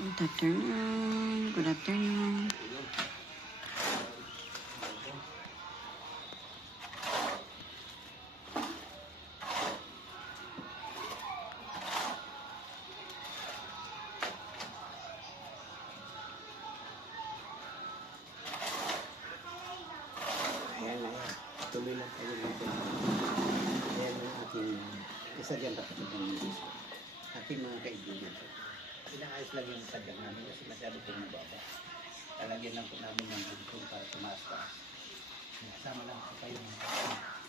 Good afternoon. Good afternoon. Ayan na yan. Tuloy lang tayo dito. Ayan ang ating isa dyan kapatid ng Diyos. Ating mga kaibigan. Inaayos lang yung sadya namin kasi masyado po mababa. Talagyan lang po namin ng bugtong para tumaas taas. Sama lang po kayo.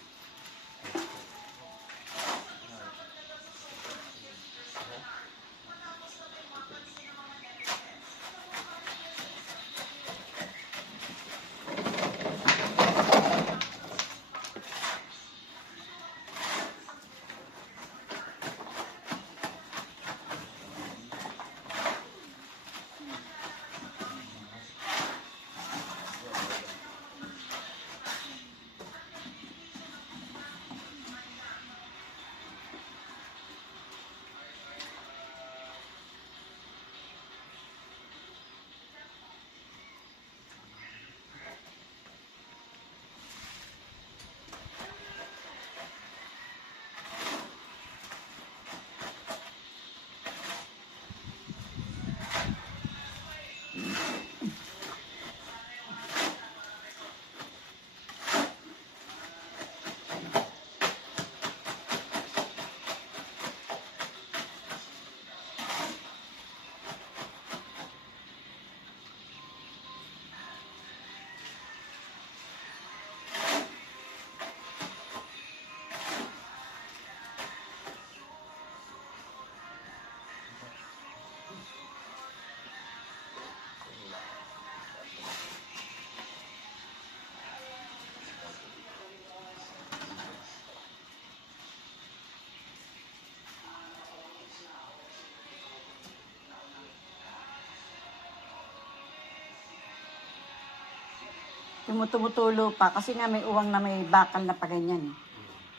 Tumutumutulo pa kasi nga may uwang na may bakal na paganyan. eh.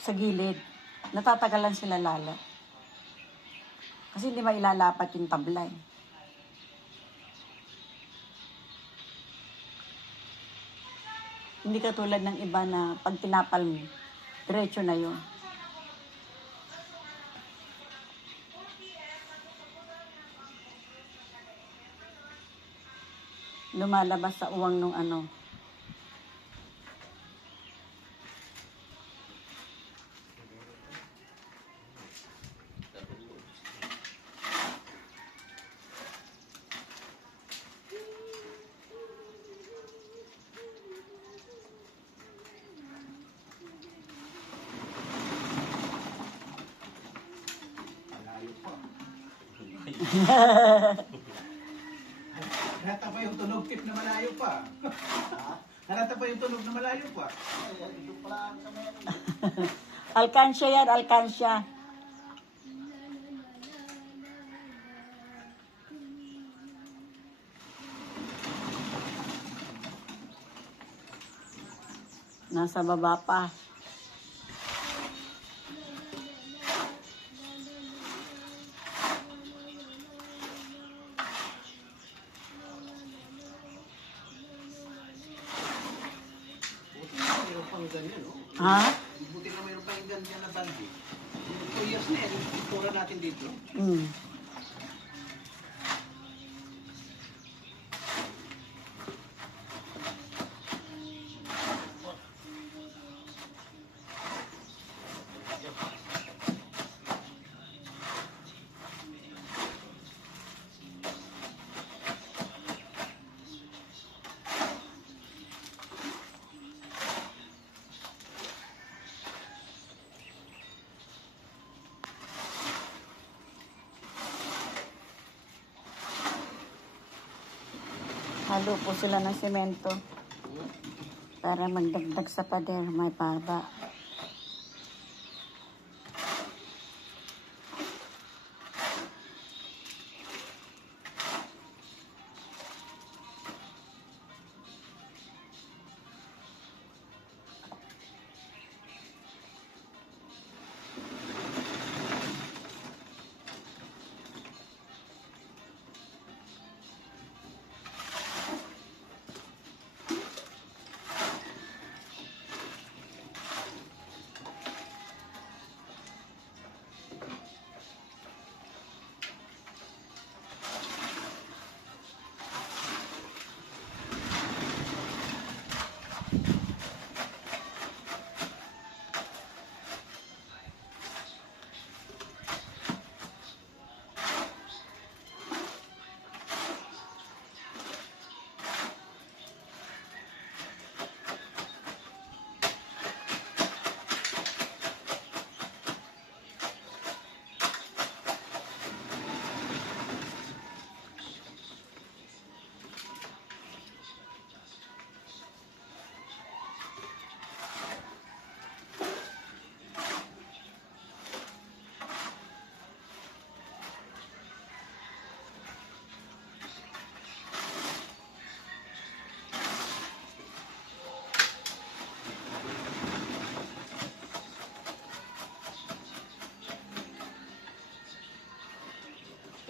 Sa gilid. Natatagalan sila lalo. Kasi hindi mailalapat yung tablay. Hindi katulad ng iba na pag tinapal mo, diretso na yun. Lumalabas sa uwang nung ano, Halata pa yung tunog tip na malayo pa. Halata pa yung tunog na malayo pa. Alkansya yan, alkansya. Nasa baba pa. Pang ganyan, no? Ha? Buti na mayroon pang ganyan na balde. Two years na yan, yung tura natin dito. Mm. Halo po sila ng semento para magdagdag sa pader, may paba.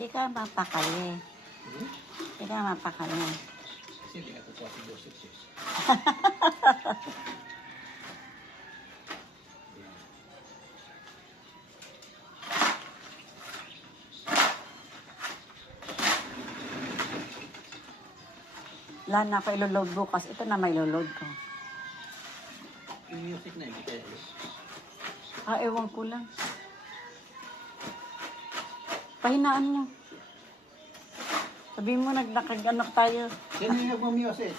Ikaw mapakali. Hmm? Ikaw mapakali. Kasi hindi nakukuha si Joseph sis. Wala na ako iloload bukas. Ito na may iloload ko. Yung music na kaya Ah, ewan ko lang. Pahinaan mo. Sabihin mo, nag nakag-anak tayo. Sino yung nagmo-music?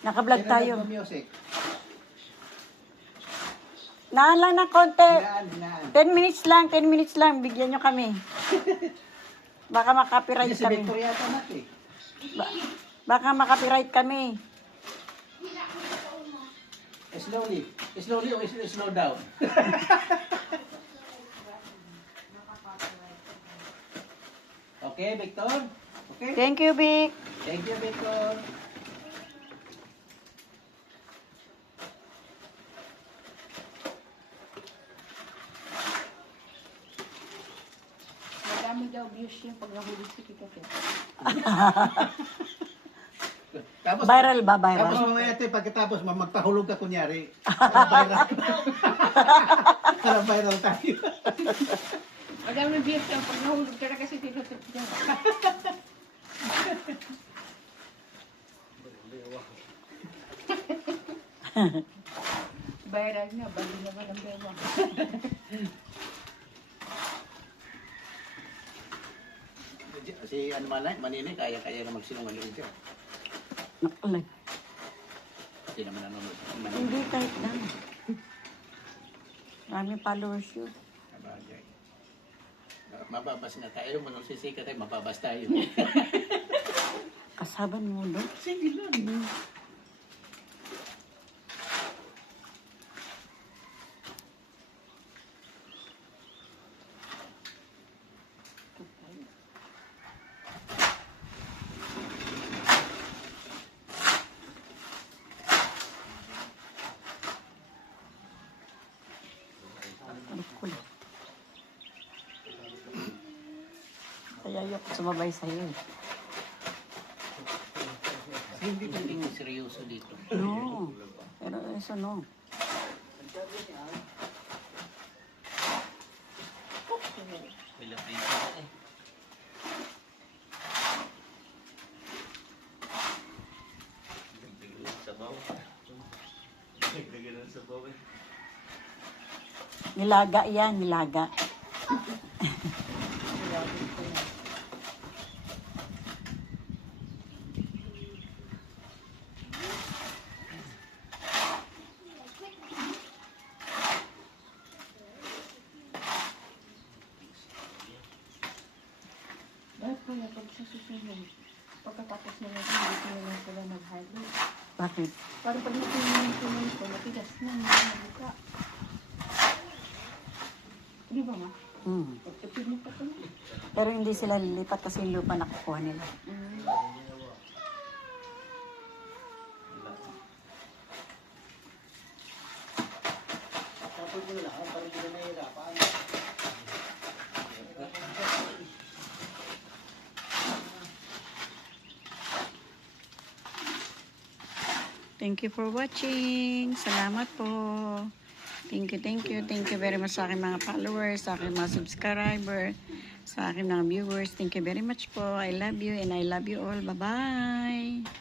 Naka-vlog Sino tayo. nagmo-music? Naan lang ng konti. Hinaan, hinaan. 10 minutes lang, 10 minutes lang. Bigyan nyo kami. Baka Hindi makapiright si kami. Victoria ito natin. Ba- baka makapiright kami. Slowly. Slowly or slow down? okay, Victor? Okay? Thank you, Vic. Thank you, Victor. Madami daw views yung pag nahuli si Ted. Tapos, Viral ba, Tapos viral? mamaya ito, pagkatapos ma- magpahulog ka kunyari. Para viral. Para viral tayo. Madami views yung pag nahulog talaga si Tito Ted. dyan. Viral nga, bali naman ang bewa. si ano man manini, kaya-kaya na magsinungaling siya. Nakalay. Hindi naman nanonood. Hindi kahit na. Maraming followers yun. Sabagay. Mababas na tayo. Manong sisika tayo, mababas tayo. Kasaban mo doon. Sige lang. Kaya ayoko sumabay sa'yo eh. Hindi pwedeng seryoso dito. No. Pero eso no. Pilipino eh. Nilaga yan, nilaga. Kuya, pag sa susunod, pagkatapos na natin, hindi ko na lang sila mag-highlight. Bakit? Parang pag natin ko, matigas na yung mukha. Di ba ma? Na. Pero hindi sila lilipat kasi yung lupa nakukuha nila. Mm. Tapos mo lang, parang hindi na nahihirapan. Thank you for watching. Salamat po. Thank you, thank you. Thank you very much sa aking mga followers, sa aking mga subscriber, sa aking mga viewers. Thank you very much po. I love you and I love you all. Bye-bye.